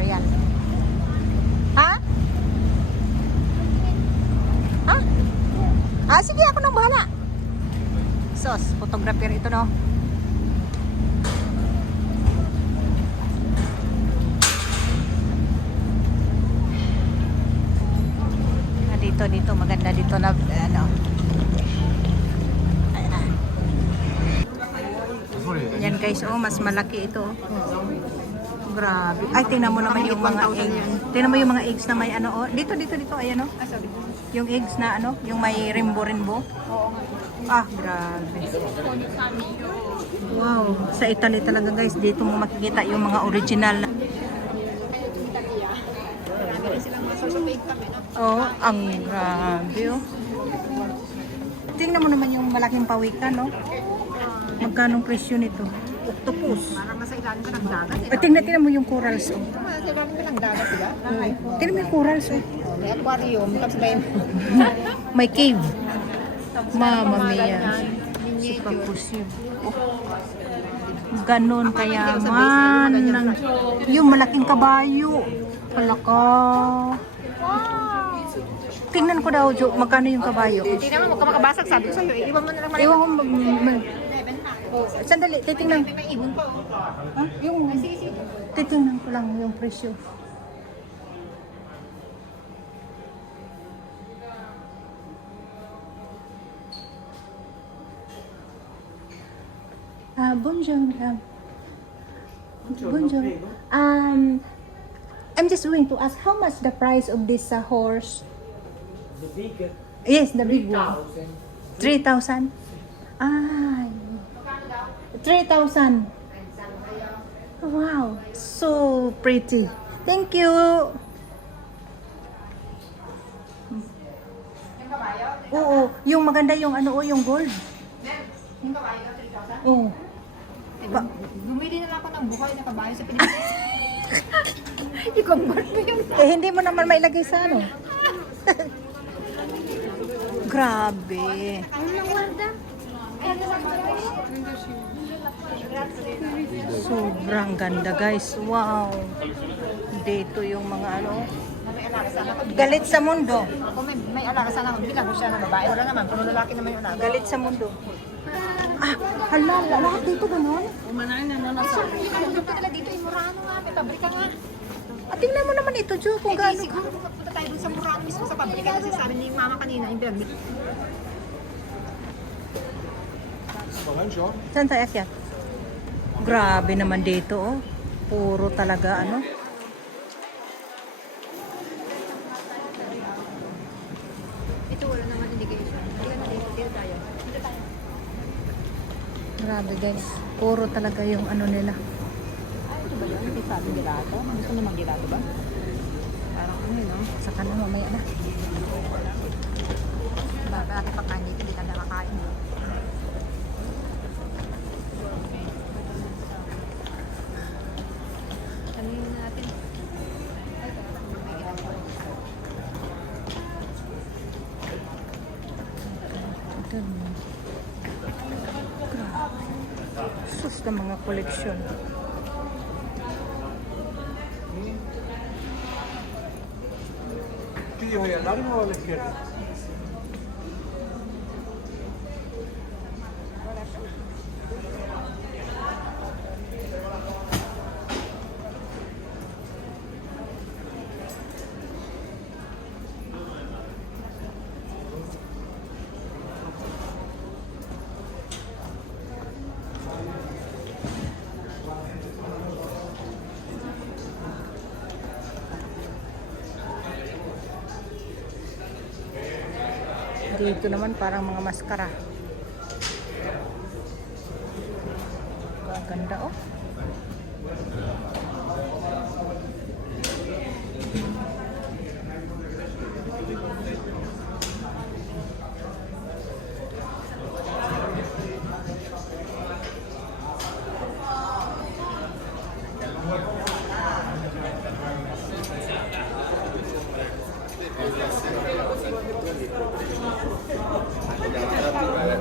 tutorial. Ha? Ha? Ah, sige, ako nang bahala. Sos, photographer ito, no? Dito maganda dito na ano. Yan guys, oh, mas malaki ito. Grabe. Ay, tingnan mo naman yung mga eggs. Tingnan mo yung mga eggs na may ano, oh. Dito, ayan, oh. Yung eggs na ano, yung may rainbow. Ah, grabe. Wow. Sa Italy talaga guys, dito mo makikita yung mga original. Oh, ang grabe, oh. Tingnan mo naman yung malaking pawikan, no? Magkano presyo nito? Octopus. Parang nasa ilalim ka ng dagat. Tingnan mo yung corals, oh. Nasa ilalim ka ng dagat sila. Tingnan mo yung corals, oh. May aquarium. Tapos May cave. Mama mia. Super posible. Oh. Ganon kayaman. Yung malaking kabayo. Palaka. Tingnan ko daw, Jo, magkano yung kabayo? hindi naman magkamakabasag. Sabi ko sa'yo, iwan mo na lang Iwan ko sandali, titingnan. May ibon pa, oh. Ha? Yung, titingnan ko lang yung presyo. Bonjour. Bonjour. I'm just going to ask how much the price of this horse? The big, Yes, the big one. 3,000. Ah, 3,000. Wow, so pretty. Thank you. Oo, yung maganda yung ano, yung gold. Yung kabayo ka, 3,000? Oo. Bumili na lang ako ng buhay na kabayo sa Pilipinas. I-convert mo yun. Eh, hindi mo naman mailagay sa ano. Grabe. Sobrang ganda guys. Wow. Dito yung mga ano. May alaga sana ako. Galit sa mundo. Ako may alaga sana ako. Bilang ko siya na babae. Wala naman. Puro lalaki naman yung alaga. Galit sa mundo. Ah, hala, lahat dito ganun. Dito talaga dito. Murano nga. May pabrika nga. At tingnan mo naman ito, Jo, kung gaano. Siguro kung magpunta tayo dun sa Murano mismo sa pabrika. Kasi sabi ni mama kanina. Yung permit. Saan tayo akyat? Grabe naman dito, oh. Puro talaga, ano. Ito wala naman indication. Dito tayo. Grabe guys. Puro talaga yung ano nila. Ito ba yun? Hindi sabi nila ito. Gusto mo mag-gilado ba? Parang ano yun, no? Saka na mamaya na. Baga natin pagkain dito. Hindi ka nakakain. No? Kanina natin. Ito naman. Grabe. Sus na mga koleksyon. Quindi vuoi andare o all'esterno? Dito naman parang mga maskara. Ganda, oh.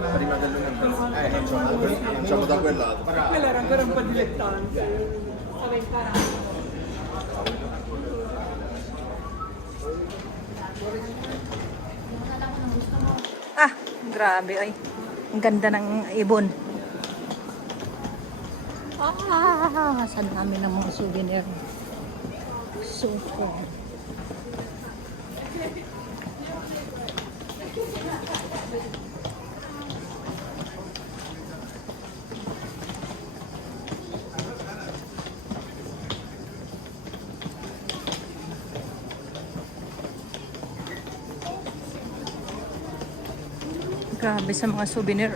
Prima del lunedì. Facciamo da quel lato. Quella era ancora un po' dilettante. Stava imparando. Ah, grabe ay. Ang ganda ng ibon. Ah, saan namin ng mga souvenir. Super. Grabe sa mga souvenir.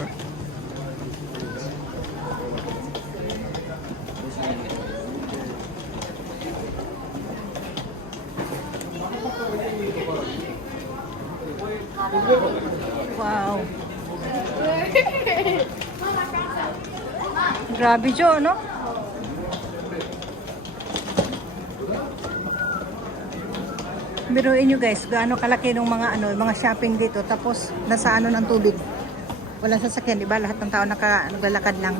Wow. Grabe Jo, no? Biruin nyo guys, gaano kalaki ng mga mga shopping dito tapos nasa ng tubig. Walang sasakyan, di ba? Lahat ng tao naglalakad lang.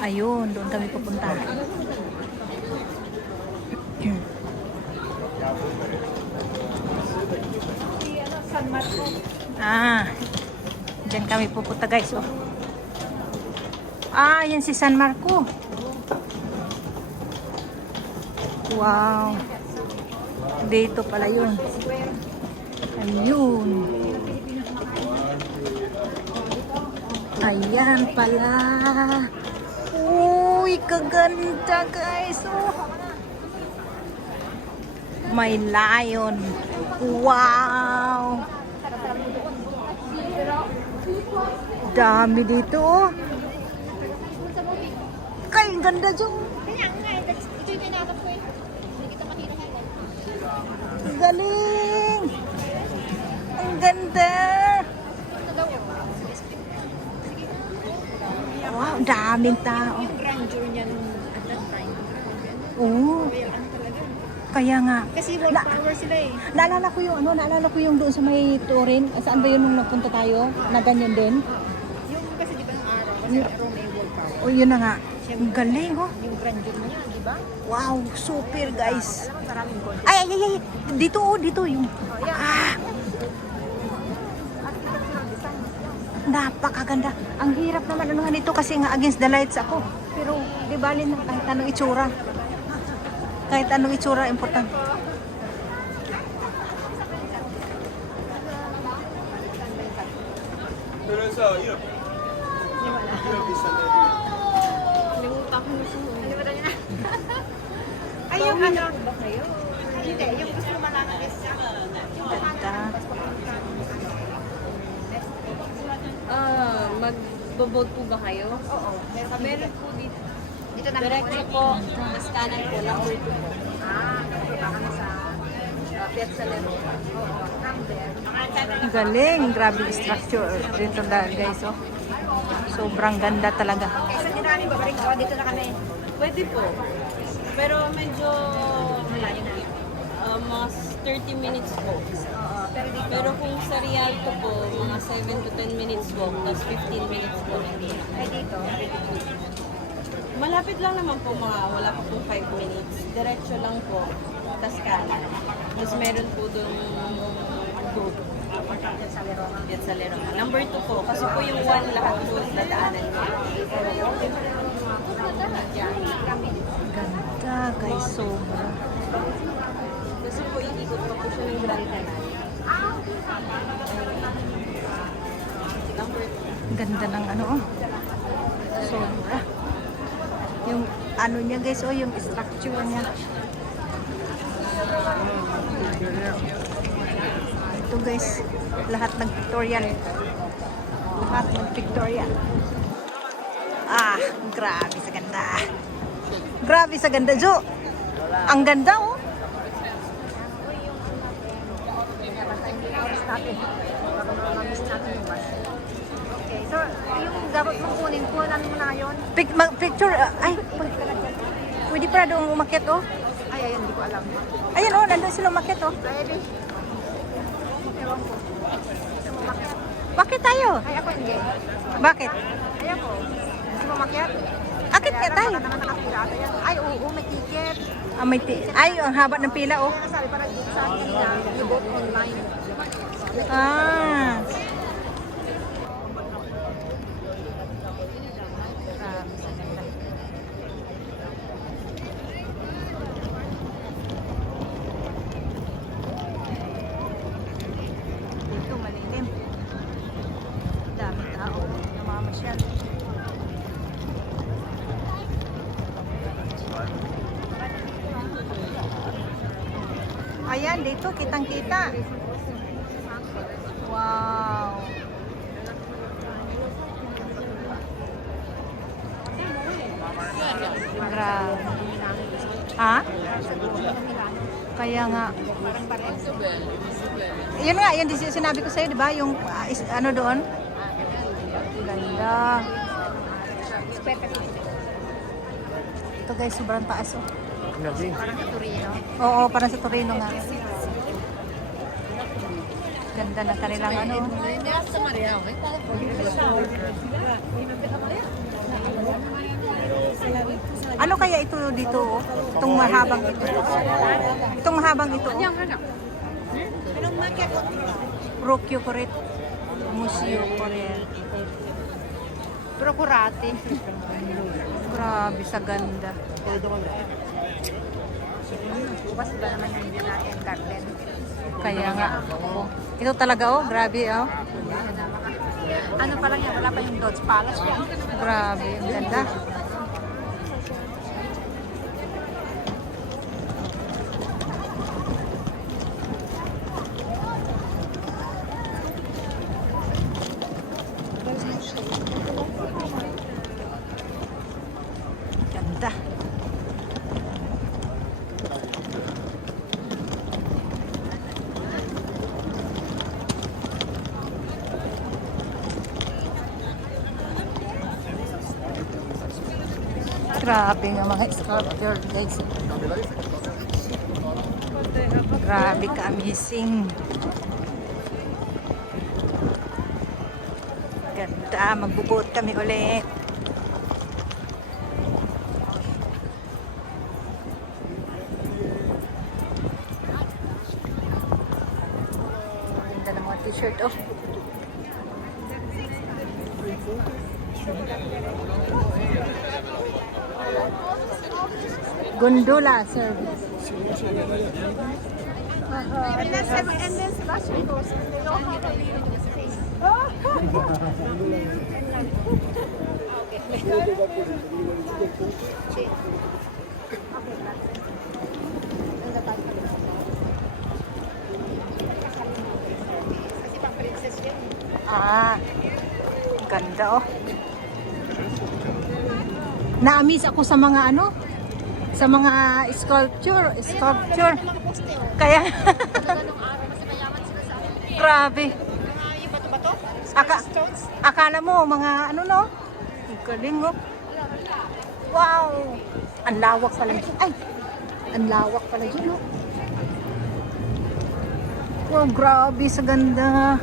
Ayun, doon kami pupunta. San Marco. Ah, dyan kami pupunta guys. Oh. Ah, yan si San Marco. Wow. Dito pala yun. Ayun. Ayan pala. Uy, kaganda guys. Oh. May lion. Wow. Dami dito. Oh. Kay, ganda dyan. Ang galing! Ang ganda! Wow, daming tao. Yung grandeur niya nung at that time. Oo. Kaya nga. Kasi world power sila eh. Naalala ko yung doon sa may Turin. Saan ba yun nung nagpunta tayo? Na ganyan din? Yung kasi di ba ng araw, kasi Rome ay world power. O yun na nga. Ang galing oh. Yung grandeur niya, di ba? Wow, super guys. Alam mo, maraming gold. Ay. Dito oh, dito yung. Ah, napakaganda. Ang hirap naman anuhan ito kasi nga against the lights ako. Pero di bali na kahit anong itsura. Kahit anong itsura, important. Ay, yung ano ba kayo? Hindi, yung gusto malaman is Ganda. Magbo-vote po ba kayo? Oo, Meron po dito. dito na Diretso po, mas kanan po, number 2 po. baka na sa Piazza Lero. from there. Ang galing. Grabe yung structure dito guys. Oh. Sobrang ganda talaga. Kaysa din namin babalik ko, dito na kami. Pwede po. Pero medyo mga 30 minutes po. Pero dito, Pero kung sa Rialto po, mga 7 to 10 minutes walk, tapos 15 minutes po. ay dito. Malapit lang naman po wala pa po 5 minutes. Diretso lang po, tas kanan. Tapos meron po doon group. Piazza Lero. Number 2 po, kasi po yung 1 lahat po dadaanan niya. Ganda guys. Sobra. Kasi po iikot pa po siya ng Grand Canal. Number 2. Ganda ng oh. Sobra. Yung niya guys. Oh, yung structure niya. Ito guys. Lahat ng pictorial. Lahat ng pictorial. Ah, grabe sa ganda. Grabe sa ganda, Jo. Ang ganda, oh. Okay, so yung dapat mong kunin, kunan mo na yun. Picture, ay, pwede pa doon umakyat, oh. Ay, ayun, hindi ko alam. Ayun, oh, nandun sila umakyat, oh. Pwede. Ewan ko. Gusto mo makyat? Bakit tayo? Ay, ako hindi. Bakit? Ay, ako. Gusto mo makyat? Bakit nga tayo? Naman nakapila ata yan. Ay, oo, may ticket. Ay, ang haba ng pila, oh. Sabi parang dito sa akin na, you bought online. Ah. Dito malilim. Dami tao. Namamasyal. Ayan, dito kitang-kita. Wow. Grabe. Ha? Kaya nga. Yun nga, yun sinabi ko sa'yo, di ba? Yung ano doon? Ganda. Ito guys, sobrang taas oh. Parang sa Torino. Oo, parang sa Torino nga. Ganda ng kanilang ano. Ano kaya ito dito? Oh? Itong mahabang ito. Itong mahabang ito. Oh? Rokyo Koret. Museo Koret. Procurati. Grabe sa ganda. Bukas ba naman yung natin garden? Kaya nga. Oh. Ito talaga oh, grabe oh. Ano pa lang yan, wala pa yung Dodge Palace yan. Grabe, ang ganda. Ganda. Grabe nga mga sculpture guys. Grabe ka-amazing. Ganda, magbubuot kami ulit. Ganda ng mga t-shirt oh. Gondola service. And then Sebastian goes, they don't have a video. Ah, ganda oh. Na-amaze ako sa mga ano, sa mga sculpture. Kaya, grabe. Yung bato-bato? Akala mo mga ano no? Ang galing oh. Wow! Ang lawak pala. Ay! Ang lawak pala dyan oh. Wow, grabe sa ganda.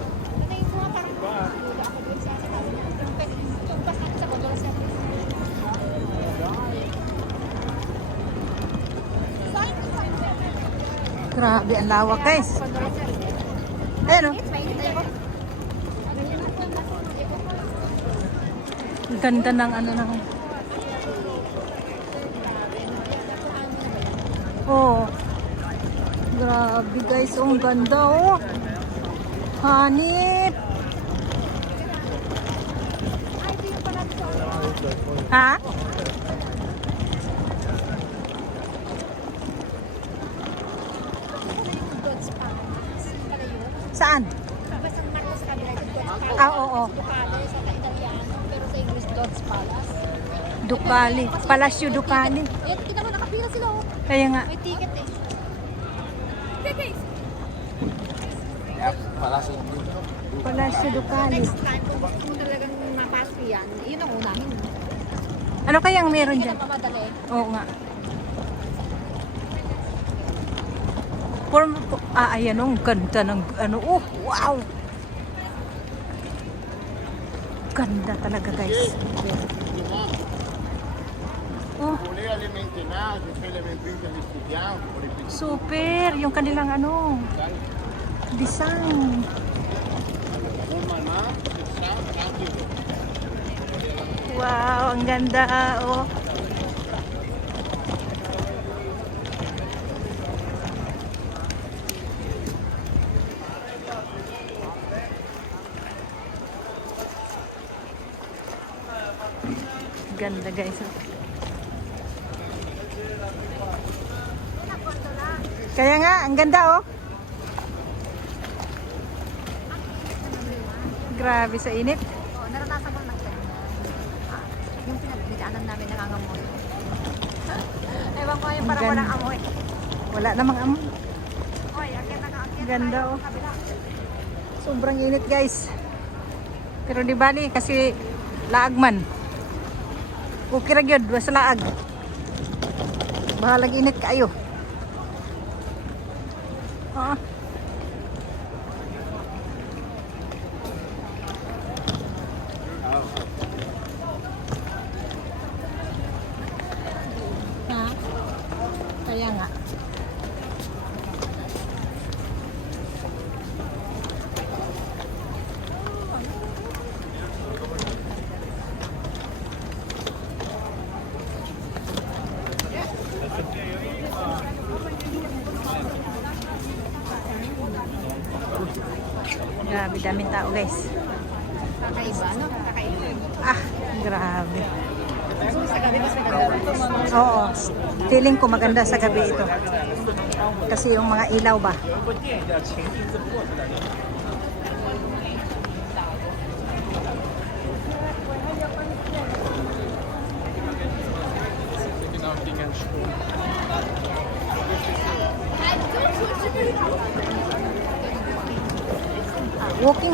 Grabe, ang lawak guys. Ayan o. Ang ganda ng ano ng... Oh. Grabe guys, oh, ang ganda oh. Hanip. Ha? Saan? Ah, oo. Pero sa English, Dodge Palace. Ducali. Palacio Ducali. Eh, kita mo, nakapila sila oh. Kaya nga. May ticket eh. Palacio Ducali. Next time, kung gusto mo talagang mapasok yan, yun ang unahin. Ano kayang meron dyan? Mamadali. Oo nga. Ayan oh, ang ganda ng ano, oh, wow! Ganda talaga guys. la maintenance, je fais les mêmes bulles que les étudiants pour les petits. Super! Yung kanilang ano, design. Normalement, c'est ça, 30 euros. Wow, ang ganda oh. Ganda guys. Kaya nga, ang ganda oh. Grabe sa init. Oo, naranasan ko ng ganyan. Yung pinagdaanan namin nangangamoy. Ewan ko yung parang Gan- walang amoy. Wala namang amoy. Oy, akyat na akyat. Ganda, tayo oh. sa kabila. Sobrang init guys. Pero di bali kasi laag man. Okay ra gyud, basta laag. Bahalag init kayo. Ah. Ha? Kaya nga. Grabe, daming tao guys. Kakaiba, no? Kakaiba. Ah, grabe. Sa gabi mas maganda. Oo, feeling ko maganda sa gabi ito. Kasi yung mga ilaw ba?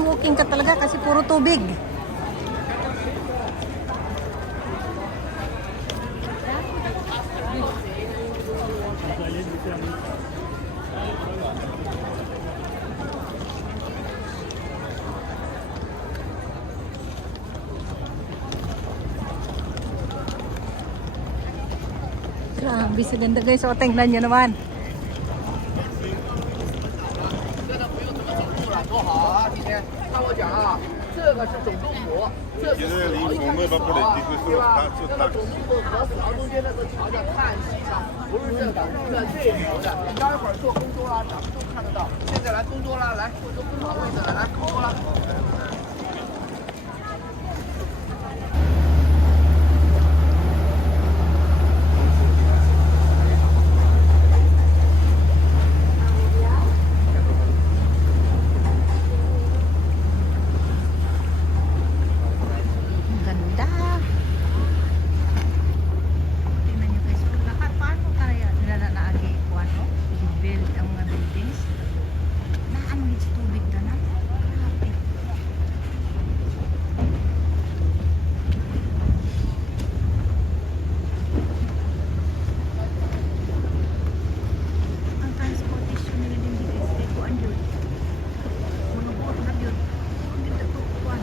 Walking ka talaga kasi puro tubig. Grabe sa ganda guys. O, tingnan nyo naman. 其实离我们不能低估是它就大。和死亡中间那个桥叫叹息桥，不是这个，这最牛的。你待会儿坐公多拉，咱们都看得到。现在来公多拉，来坐公多拉位置来，来公多拉。 Ganda. Tingnan nyo guys. Paano kaya nila naagi kuwan o? I-build ang mga buildings. Naamagin sa tubig na na. Grabe. Ang transportation nila din dito is kay kuwan yun. Mga boat na yun. Ang ganda to kuwan.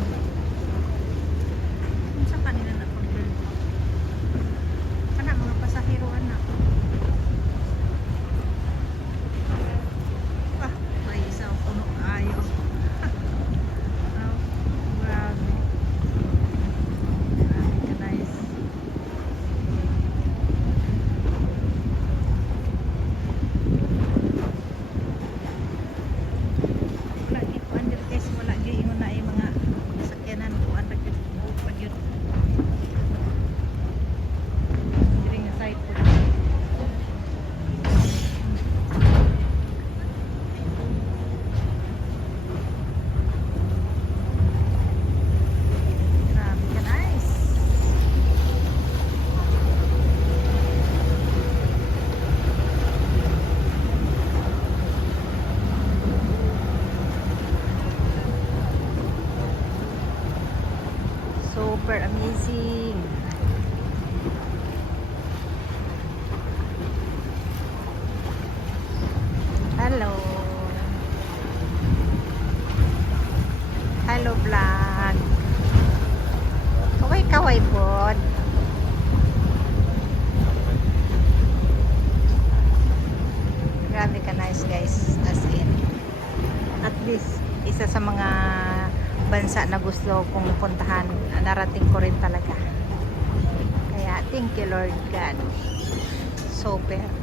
Kung sa kanila na pag-build. Kana mga pasahiroan na. Ah, may isang puno ayo. Oh, grabe. Grabe ka guys. Wala di ko under guys, wala di ingon na yung mga sakyanan ko under guys. Pag yun. Diri nga side po. Grabe ka guys. Super amazing. Hello. Hello vlog. Kaway-kaway po. guys, as in. At least, isa sa mga bansa na gusto kong puntahan, narating ko rin talaga. Kaya, thank you Lord God. Super.